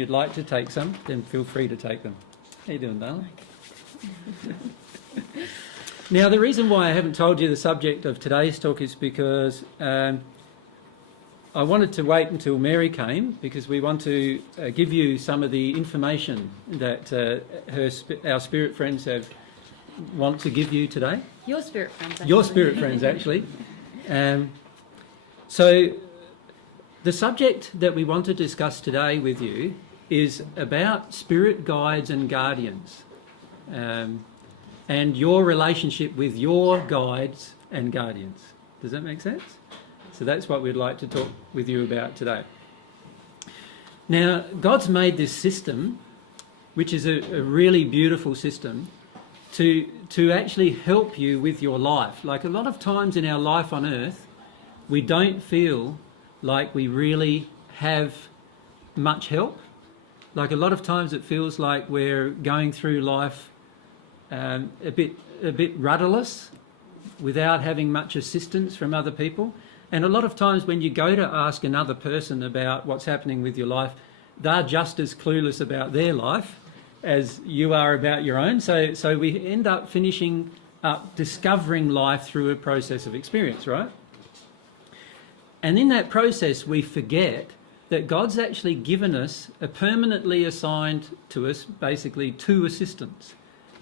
you'd like to take some, then feel free to take them. How you doing, darling? Now, the reason why I haven't told you the subject of today's talk is because I wanted to wait until Mary came, because we want to give you some of the information that our spirit friends want to give you today. Your spirit friends, actually. Your spirit friends, actually. So the subject that we want to discuss today with you is about spirit guides and guardians, and your relationship with your guides and guardians. Does that make sense? So that's what we'd like to talk with you about today. Now, God's made this system, which is a really beautiful system, to actually help you with your life. Like a lot of times in our life on earth, we don't feel like we really have much help. Like a lot of times it feels like we're going through life a bit rudderless, without having much assistance from other people. And a lot of times when you go to ask another person about what's happening with your life, they're just as clueless about their life as you are about your own. So we end up finishing up discovering life through a process of experience, right? And in that process, we forget that God's actually given us a permanently assigned to us, basically, two assistants.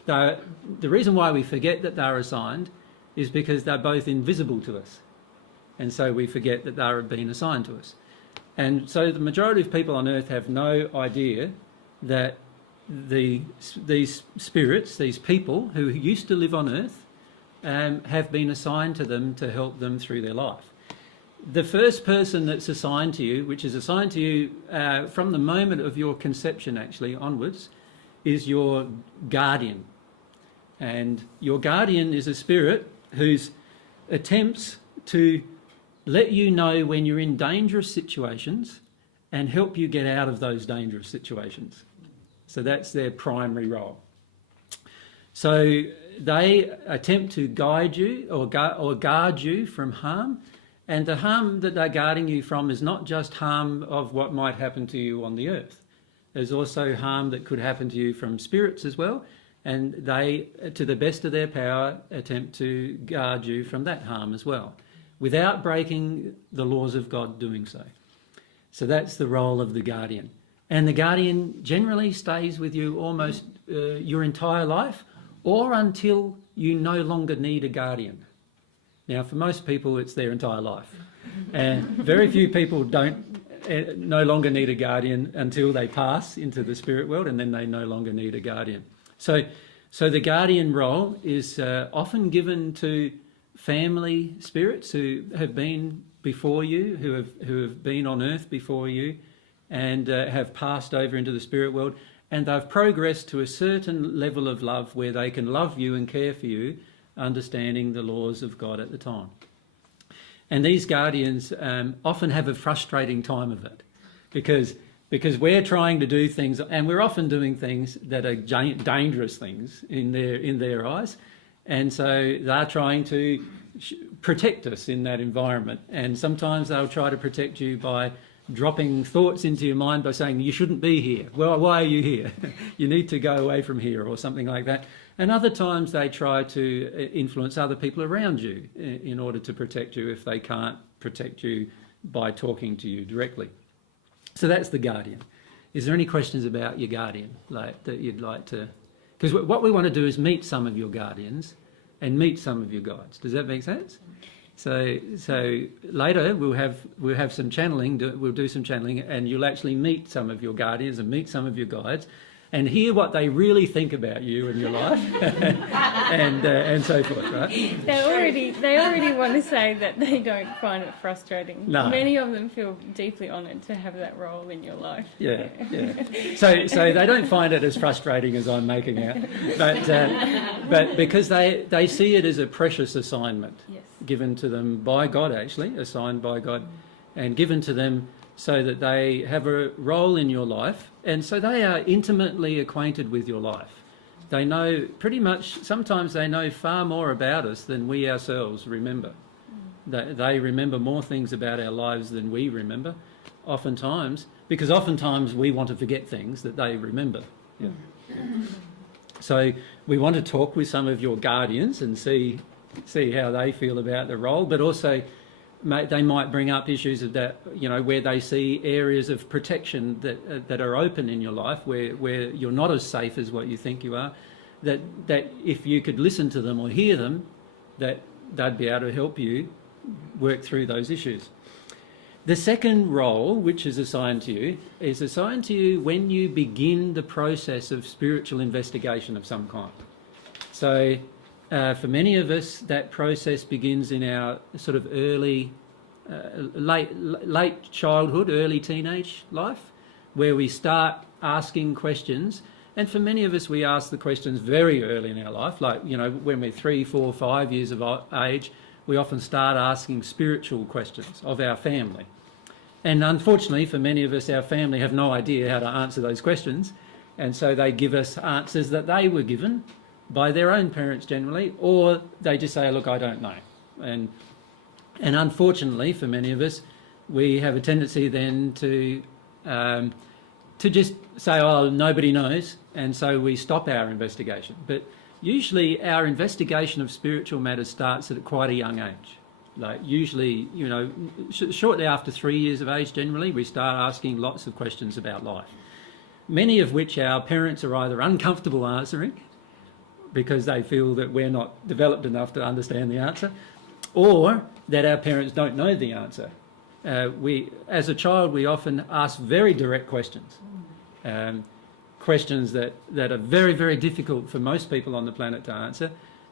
The reason why we forget that they're assigned is because they're both invisible to us. And so we forget that they're being assigned to us. And so the majority of people on earth have no idea that these spirits, these people who used to live on earth, have been assigned to them to help them through their life. The first person that's assigned to you, which is assigned to you from the moment of your conception actually onwards, is your guardian. And your guardian is a spirit whose attempts to let you know when you're in dangerous situations and help you get out of those dangerous situations. So that's their primary role. So they attempt to guide you or guard you from harm. And the harm that they're guarding you from is not just harm of what might happen to you on the earth. There's also harm that could happen to you from spirits as well. And they, to the best of their power, attempt to guard you from that harm as well, without breaking the laws of God doing so. So that's the role of the guardian. And the guardian generally stays with you almost your entire life, or until you no longer need a guardian. Now, for most people, it's their entire life. And very few people no longer need a guardian until they pass into the spirit world, and then they no longer need a guardian. So the guardian role is often given to family spirits who have been before you, who have been on earth before you, and have passed over into the spirit world, and they've progressed to a certain level of love where they can love you and care for you, understanding the laws of God at the time. And these guardians often have a frustrating time of it, because we're trying to do things, and we're often doing things that are dangerous things in their eyes, and so they're trying to protect us in that environment. And sometimes they'll try to protect you by dropping thoughts into your mind by saying, you shouldn't be here. Well, why are you here? You need to go away from here, or something like that. And other times they try to influence other people around you in order to protect you if they can't protect you by talking to you directly. So that's the guardian. Is there any questions about your guardian that you'd like to... Because what we want to do is meet some of your guardians and meet some of your guides. Does that make sense? So later we'll have some channeling. We'll do some channeling, and you'll actually meet some of your guardians and meet some of your guides, and hear what they really think about you and your life, and so forth, right? They already want to say that they don't find it frustrating. No. Many of them feel deeply honoured to have that role in your life. Yeah. So they don't find it as frustrating as I'm making out, but because they see it as a precious assignment, Yes. given to them by God, actually assigned by God, and given to them so that they have a role in your life, and so they are intimately acquainted with your life. They know pretty much, sometimes they know far more about us than we ourselves remember. They remember more things about our lives than we remember. oftentimes, because oftentimes we want to forget things that they remember. Yeah. So we want to talk with some of your guardians and see how they feel about the role, but also they might bring up issues of that, where they see areas of protection that are open in your life, where you're not as safe as what you think you are, that if you could listen to them or hear them, that they'd be able to help you work through those issues. The second role, which is assigned to you, is assigned to you when you begin the process of spiritual investigation of some kind. So for many of us, that process begins in our sort of early, late childhood, early teenage life, where we start asking questions. And for many of us, we ask the questions very early in our life, like, when we're 3, 4, 5 years of age, we often start asking spiritual questions of our family. And unfortunately, for many of us, our family have no idea how to answer those questions. And so they give us answers that they were given by their own parents generally, or they just say, look, I don't know. And unfortunately, for many of us, we have a tendency then to just say, oh, nobody knows, and so we stop our investigation. But usually our investigation of spiritual matters starts at quite a young age. Like usually, shortly after 3 years of age, generally, we start asking lots of questions about life, many of which our parents are either uncomfortable answering because they feel that we're not developed enough to understand the answer, or that our parents don't know the answer. As a child, we often ask very direct questions, questions that are very, very difficult for most people on the planet to answer.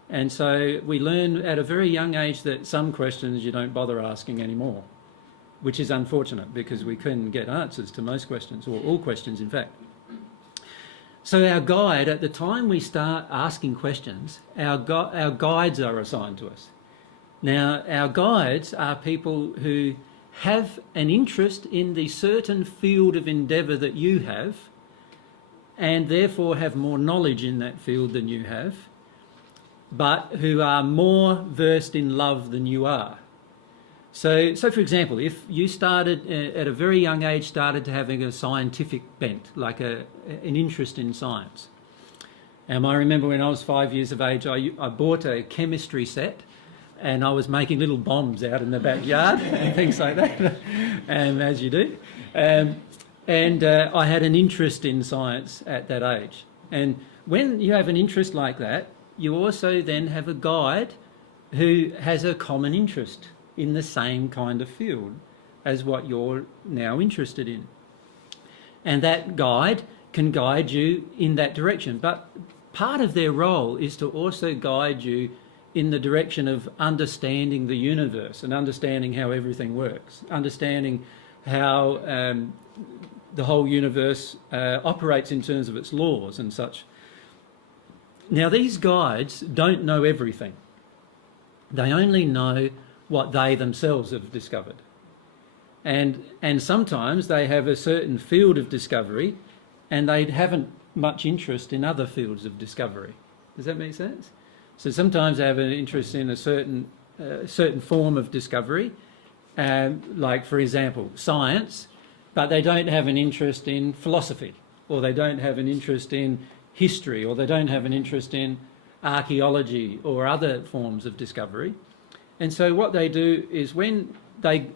And so we learn at a very young age that some questions you don't bother asking anymore, which is unfortunate because we couldn't get answers to most questions, or all questions, in fact. So our guide, at the time we start asking questions, our guides are assigned to us. Now, our guides are people who have an interest in the certain field of endeavour that you have, and therefore have more knowledge in that field than you have, but who are more versed in love than you are. So for example, if you started at a very young age, started to having a scientific bent, like an interest in science. I remember when I was 5 years of age, I bought a chemistry set, and I was making little bombs out in the backyard and things like that, as you do. And I had an interest in science at that age. And when you have an interest like that, you also then have a guide who has a common interest in the same kind of field as what you're now interested in. And that guide can guide you in that direction. But part of their role is to also guide you in the direction of understanding the universe and understanding how everything works, understanding how the whole universe operates in terms of its laws and such. Now, these guides don't know everything. They only know what they themselves have discovered. And sometimes they have a certain field of discovery and they haven't much interest in other fields of discovery. Does that make sense? So sometimes they have an interest in a certain form of discovery, like, for example, science, but they don't have an interest in philosophy, or they don't have an interest in history, or they don't have an interest in archaeology or other forms of discovery. And so what they do is when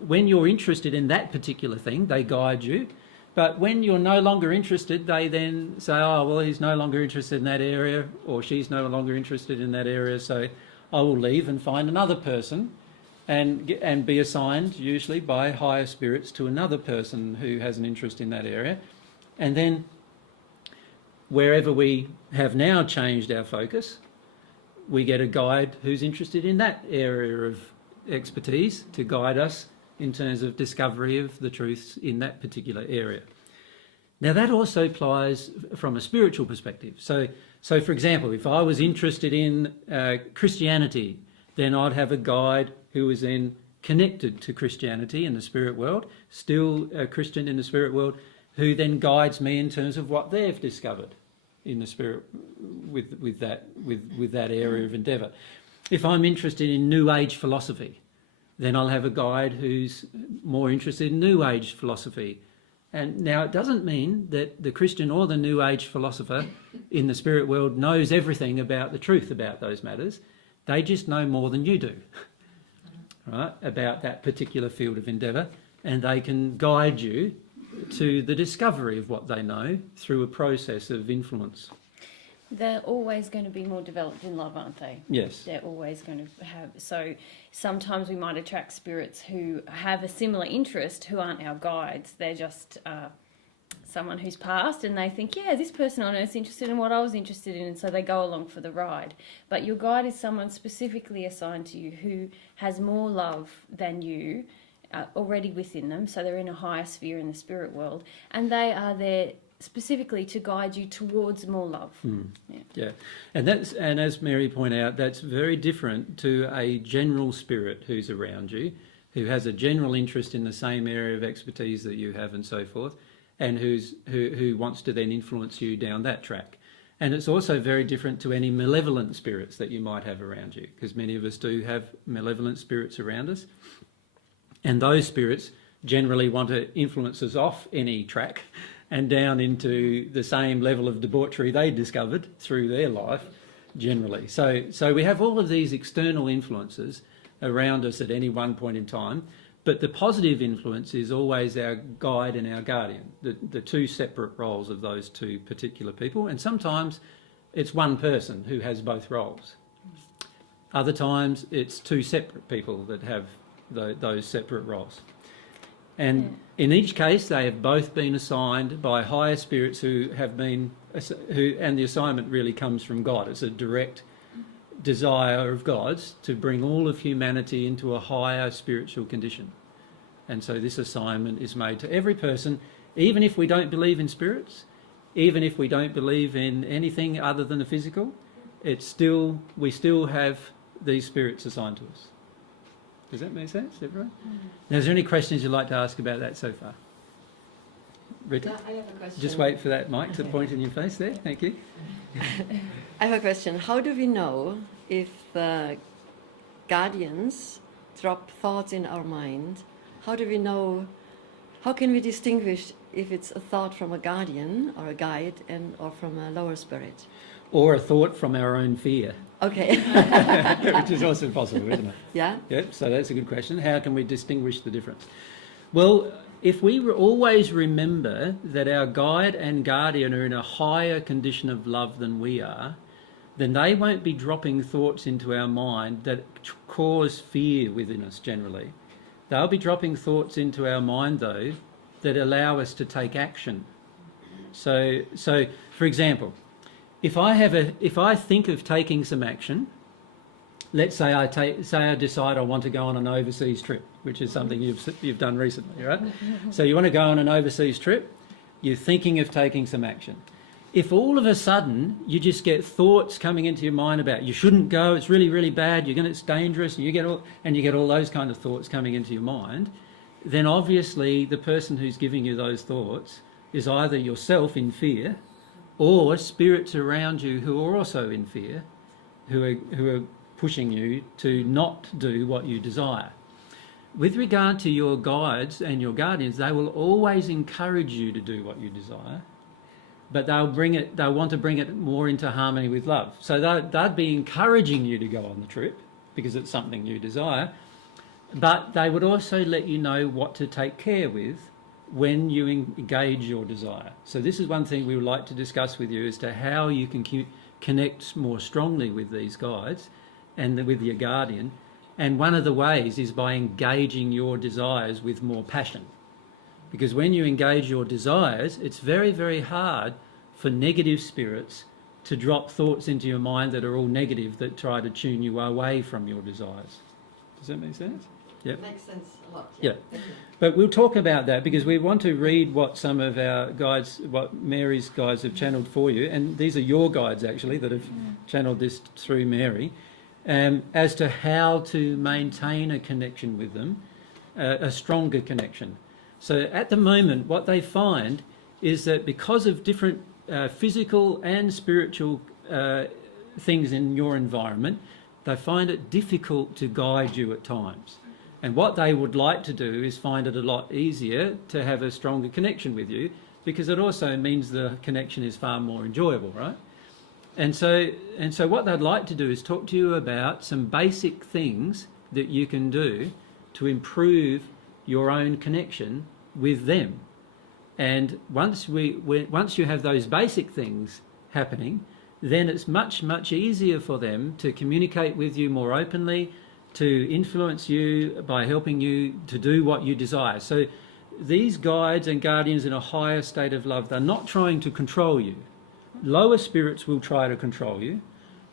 you're interested in that particular thing, they guide you. But when you're no longer interested, they then say, oh, well, he's no longer interested in that area, or she's no longer interested in that area, so I will leave and find another person and be assigned, usually by higher spirits, to another person who has an interest in that area. And then wherever we have now changed our focus, we get a guide who's interested in that area of expertise to guide us in terms of discovery of the truths in that particular area. Now, that also applies from a spiritual perspective. So for example, if I was interested in Christianity, then I'd have a guide who was then connected to Christianity in the spirit world, still a Christian in the spirit world, who then guides me in terms of what they've discovered in the spirit with that area of endeavour. If I'm interested in New Age philosophy, Then I'll have a guide who's more interested in New Age philosophy. And now it doesn't mean that the Christian or the New Age philosopher in the spirit world knows everything about the truth about those matters. They just know more than you do, right, about that particular field of endeavour, and they can guide you to the discovery of what they know through a process of influence. They're always going to be more developed in love, aren't they? Yes. They're always going to have... So sometimes we might attract spirits who have a similar interest who aren't our guides. They're just someone who's passed and they think, yeah, this person on earth's interested in what I was interested in, and so they go along for the ride. But your guide is someone specifically assigned to you who has more love than you already within them, so they're in a higher sphere in the spirit world, and they are there specifically to guide you towards more love. Yeah, and as Mary pointed out, that's very different to a general spirit who's around you, who has a general interest in the same area of expertise that you have and so forth, and who wants to then influence you down that track. And it's also very different to any malevolent spirits that you might have around you, because many of us do have malevolent spirits around us, and those spirits generally want to influence us off any track and down into the same level of debauchery they discovered through their life, generally. So we have all of these external influences around us at any one point in time, but the positive influence is always our guide and our guardian, the two separate roles of those two particular people. And sometimes it's one person who has both roles. Other times it's two separate people that have those separate roles. And in each case, they have both been assigned by higher spirits and the assignment really comes from God. It's a direct desire of God's to bring all of humanity into a higher spiritual condition. And so this assignment is made to every person, even if we don't believe in spirits, even if we don't believe in anything other than the physical, we still have these spirits assigned to us. Does that make sense, everyone? Now, is there any questions you'd like to ask about that so far? Rita? I have a question. Just wait for that mic to point in your face there. Thank you. I have a question. How do we know if the guardians drop thoughts in our mind? How do we know, how can we distinguish if it's a thought from a guardian or a guide or from a lower spirit? Or a thought from our own fear. Okay. Which is also possible, isn't it? Yeah? Yep, so that's a good question. How can we distinguish the difference? Well, if we always remember that our guide and guardian are in a higher condition of love than we are, then they won't be dropping thoughts into our mind that cause fear within us generally. They'll be dropping thoughts into our mind, though, that allow us to take action. So for example, if I think of taking some action, let's say I decide I want to go on an overseas trip, which is something you've done recently, right? So you want to go on an overseas trip, you're thinking of taking some action. If all of a sudden you just get thoughts coming into your mind about you shouldn't go, it's really, really bad, it's dangerous, and you get all those kind of thoughts coming into your mind, then obviously the person who's giving you those thoughts is either yourself in fear, or spirits around you who are also in fear, who are pushing you to not do what you desire. With regard to your guides and your guardians, they will always encourage you to do what you desire, but they'll want to bring it more into harmony with love. So they'd be encouraging you to go on the trip because it's something you desire, but they would also let you know what to take care with when you engage your desire. So this is one thing we would like to discuss with you as to how you can connect more strongly with these guides and with your guardian. And one of the ways is by engaging your desires with more passion. Because when you engage your desires, it's very, very hard for negative spirits to drop thoughts into your mind that are all negative, that try to tune you away from your desires. Does that make sense? Yep. Makes sense a lot. Yeah. But we'll talk about that because we want to read what some of our guides, what Mary's guides have channeled for you, and these are your guides actually that have channeled this through Mary, as to how to maintain a connection with them, a stronger connection. So at the moment, what they find is that because of different physical and spiritual things in your environment, they find it difficult to guide you at times. And what they would like to do is find it a lot easier to have a stronger connection with you, because it also means the connection is far more enjoyable, right? And so what they'd like to do is talk to you about some basic things that you can do to improve your own connection with them. And once you have those basic things happening, then it's much, much easier for them to communicate with you more openly, to influence you by helping you to do what you desire. So these guides and guardians in a higher state of love, they're not trying to control you. Lower spirits will try to control you,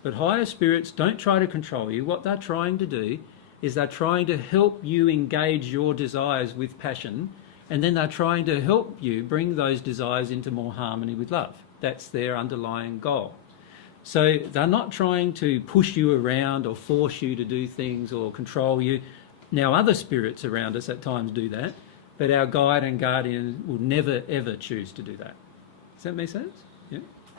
but higher spirits don't try to control you. What they're trying to do is they're trying to help you engage your desires with passion, and then they're trying to help you bring those desires into more harmony with love. That's their underlying goal. So they're not trying to push you around or force you to do things or control you. Now, other spirits around us at times do that, but our guide and guardian will never, ever choose to do that. Does that make sense?